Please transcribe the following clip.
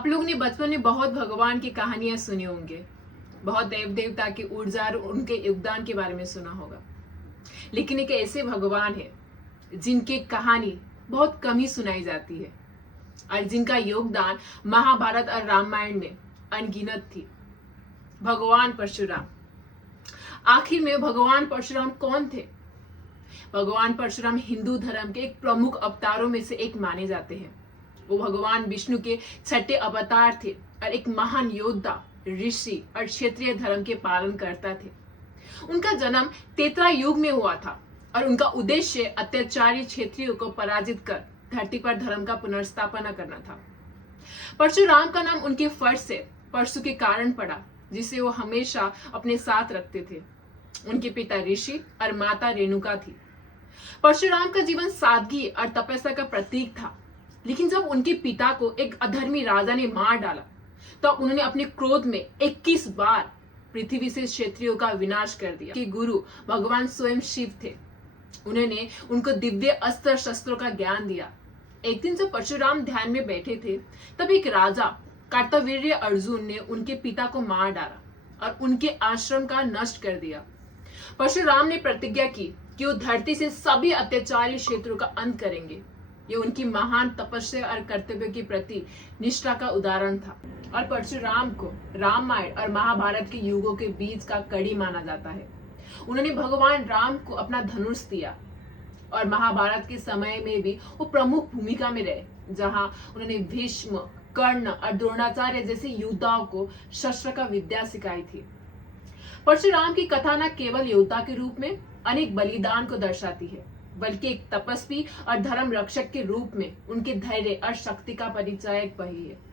आप लोग ने बचपन में बहुत भगवान की कहानियां सुनी होंगे, बहुत देव देवता की ऊर्जा और उनके योगदान के बारे में सुना होगा। लेकिन एक ऐसे भगवान है जिनकी कहानी बहुत कम ही सुनाई जाती है और जिनका योगदान महाभारत और रामायण में अनगिनत थी। भगवान परशुराम। आखिर में भगवान परशुराम कौन थे? भगवान परशुराम हिंदू धर्म के एक प्रमुख अवतारों में से एक माने जाते हैं। वो भगवान विष्णु के छठे अवतार थे और एक महान योद्धा, ऋषि और क्षेत्रीय धर्म के पालन करता थे। उनका जन्म त्रेता युग में हुआ था और उनका उद्देश्य अत्याचारी क्षेत्रियों को पराजित कर धरती पर धर्म का पुनर्स्थापना करना था। परशुराम का नाम उनके फर्ज से परशु के कारण पड़ा, जिसे वो हमेशा अपने साथ रखते थे। उनके पिता ऋषि और माता रेणुका थी। परशुराम का जीवन सादगी और तपस्या का प्रतीक था। लेकिन जब उनके पिता को एक अधर्मी राजा ने मार डाला, तो उन्होंने अपने क्रोध में 21 बार पृथ्वी से क्षेत्रियों का विनाश कर दिया। कि गुरु भगवान स्वयं शिव थे। उन्होंने उनको दिव्य अस्त्र शस्त्रों का ज्ञान दिया। एक दिन जब परशुराम ध्यान में बैठे थे, तब एक राजा कार्तवीर्य अर्जुन ने उनके पिता को मार डाला और उनके आश्रम का नष्ट कर दिया। परशुराम ने प्रतिज्ञा की कि वो धरती से सभी अत्याचारी क्षेत्रों का अंत करेंगे। ये उनकी महान तपस्या और कर्तव्य के प्रति निष्ठा का उदाहरण था और परशुराम को रामायण और महाभारत के युगों के बीच का कड़ी माना जाता है। उन्होंने भगवान राम को अपना धनुष दिया और महाभारत के समय में भी वो प्रमुख भूमिका में रहे, जहां उन्होंने भीष्म, कर्ण और द्रोणाचार्य जैसे योद्धाओं को शस्त्र का विद्या सिखाई थी। परशुराम की कथा न केवल योद्धा के रूप में अनेक बलिदान को दर्शाती है, बल्कि एक तपस्वी और धर्म रक्षक के रूप में उनके धैर्य और शक्ति का परिचायक वही है।